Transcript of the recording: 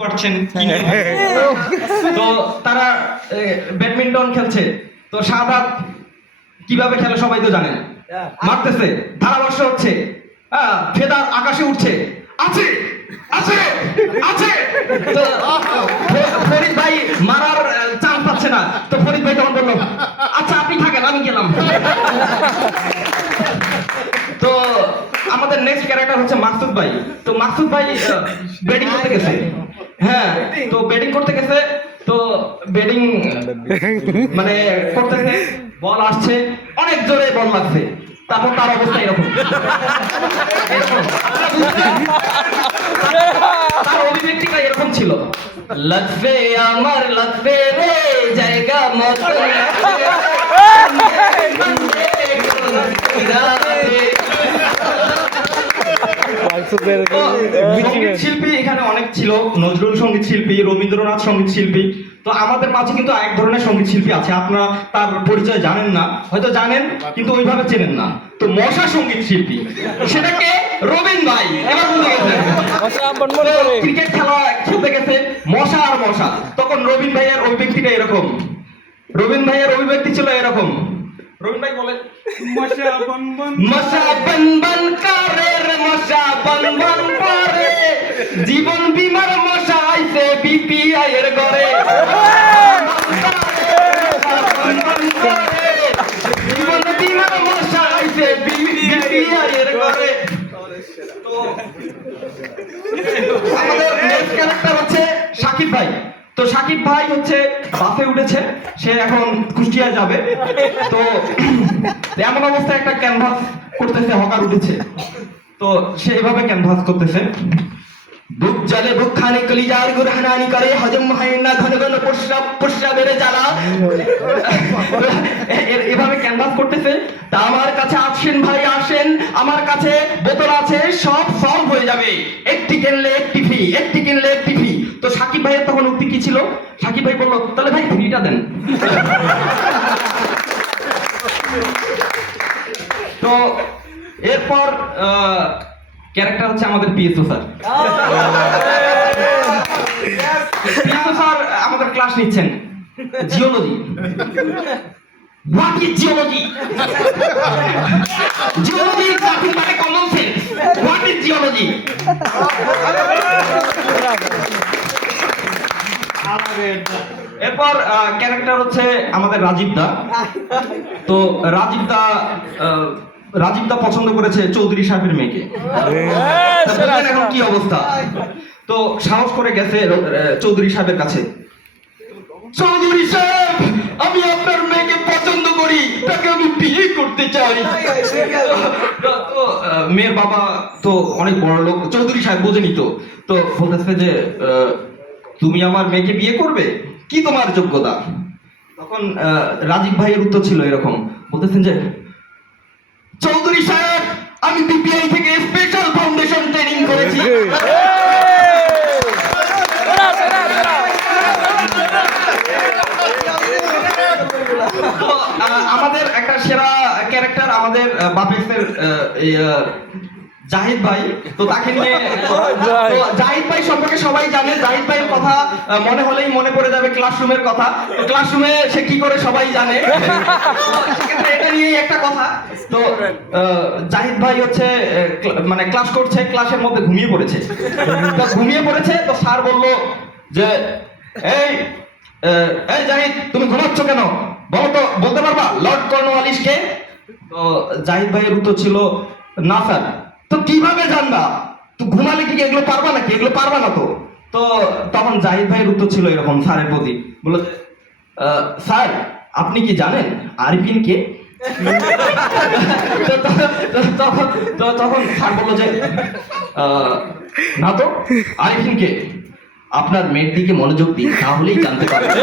পারছেন তো তারা ব্যাডমিন্টন খেলছে, তো শাহাদাত কিভাবে খেলে সবাই তো জানেন, মারতেছে, ধারাবর্ষ হচ্ছে, ফেদা আকাশে উঠছে, আছে আছে আছে, তো ফরিদ ভাই মারার চান্স পাচ্ছে না, তো ফরিদ ভাই তখন বললো আচ্ছা আপনি থাকেন আমি গেলাম। তো আমাদের নেক্সট ক্যারেক্টার হচ্ছে মাকসুদ ভাই। তো মাকসুদ ভাই ব্যাটিং করতে গেছে, হ্যাঁ, তো ব্যাটিং করতে গেছে, তো ব্যাটিং মানে করতেছে, বল আসছে, অনেক জোরে বল লাগছে, তারপর তার অবস্থা এরকম। তার অভিব্যক্তিটা এরকম ছিল, লাগবে আমার লাগবে রে জায়গা মতো সঙ্গীত শিল্পী এখানে অনেক ছিল, নজরুল সঙ্গীত শিল্পী, রবীন্দ্রনাথ সঙ্গীত শিল্পী। তো আমাদের মাঝে কিন্তু এক ধরনের সঙ্গীত শিল্পী আছে, আপনারা তার পরিচয় জানেন না, হয়তো জানেন কিন্তু ওইভাবে চেনেন না। তো মশা সঙ্গীত শিল্পী, সেটাকে রবীন ভাই এবার বুঝে গেছেন। ক্রিকেট খেলা খেলতে গেছে, মশা আর মশা, তখন রবীন ভাইয়ের অভিব্যক্তিটা এরকম, রবীন ভাইয়ের অভিব্যক্তি ছিল এরকম। রবীন ভাই বলে মশা বন বন করে রে মশা বন বন করে, জীবন বিমার মশা আইছে বিপিআই এর ঘরে, জীবন বিমার মশা আইছে বিপিআই এর ঘরে। তো আমাদের নেক্সট ক্যারেক্টার হচ্ছে সাকিব ভাই। তো সাকিব ভাই হচ্ছে বাসে উঠেছে, সে এখন কুষ্টিয়া যাবে, তো এমন অবস্থায় একটা ক্যানভাস করতেছে, হকার উঠেছে, তো সে এভাবে ক্যানভাস করতেছে, বুক জলে বুক খানে কলিজার গুরহানানি করে, হজম হয় না ঘন ঘন প্রস্রাবের জ্বালা, এভাবে ক্যানভাস করতেছে। তা আমার কাছে আসেন ভাই আসেন, আমার কাছে বোতল আছে, সব সলভ হয়ে যাবে, একটি কিনলে একটি ফ্রি, একটি কিনলে একটি ফ্রি। তো সাকিব ভাইয়ের তখন উক্তি কি ছিল, সাকিব ভাই বললো তাহলে ভাই ফ্রিটা দেন। তো এরপর ক্যারেক্টার হচ্ছে আমাদের পিএসও স্যার। পিএসও স্যার আমাদের ক্লাস নিচ্ছেন geology. What is geology? Geology is nothing but a common sense. What is geology? এরপর ক্যারেক্টার হচ্ছে আমাদের রাজীব দা। তো রাজীব দা পছন্দ করেছে চৌধুরী সাহেবের মেয়েকে। এখন কি অবস্থা? তো সাহস করে গেছে চৌধুরী সাহেবের কাছে, চৌধুরী সাহেব আমি আপনার মেয়েকে পছন্দ করি, তাকে আমি বিয়ে করতে চাই। তো মেয়ের বাবা তো অনেক বড় লোক, চৌধুরী সাহেব বোঝেনি, তো বলতেছে যে তুমি আমার মেয়েকে বিয়ে করবে, কি তোমার যোগ্যতা? তখন রাজীব ভাইয়ের উত্তর ছিল এরকম, বলতেছেন যে চৌধুরী সাহেব আমি বিপিআই থেকে স্পেশাল ফাউন্ডেশন ট্রেনিং করেছি। আমাদের একটা সেরা ক্যারেক্টার আমাদের বাপেক্সের জাহিদ ভাই। তো তাকে নিয়ে, জাহিদ ভাই সম্পর্কে সবাই জানে, জাহিদ ভাইয়ের কথা মনে হলেই মনে পড়ে যাবে ক্লাসরুমের কথা। তো ক্লাসরুমে সে কি করে সবাই জানে, সেক্ষেত্রে এটা নিয়েই একটা কথা। তো জাহিদ ভাই হচ্ছে মানে ক্লাস করছে, ক্লাসের মধ্যে ঘুমিয়ে পড়েছে। তো ঘুমিয়ে পড়েছে, তো স্যার বললো যে এই জাহিদ তুমি ঘুমাচ্ছ কেন, বলো তো, বলতে পারবা লর্ড কর্নওয়ালিস কে? তো জাহিদ ভাইয়ের উত্তর ছিল না স্যার। তো কিভাবে জানবা, তো ঘুমালে কি এগুলো পারবা নাকি, এগুলো পারবা না তো। তো তখন জাহিদ ভাইয়ের উত্তর ছিল এরকম স্যারের প্রতি, বললো স্যার আপনি কি জানেন আরিফিন কে? তখন স্যার বললো যে না তো, আরিফিন কে? আপনার মেয়ের দিকে মনোযোগ দিন, তাহলেই জানতে পারবেন।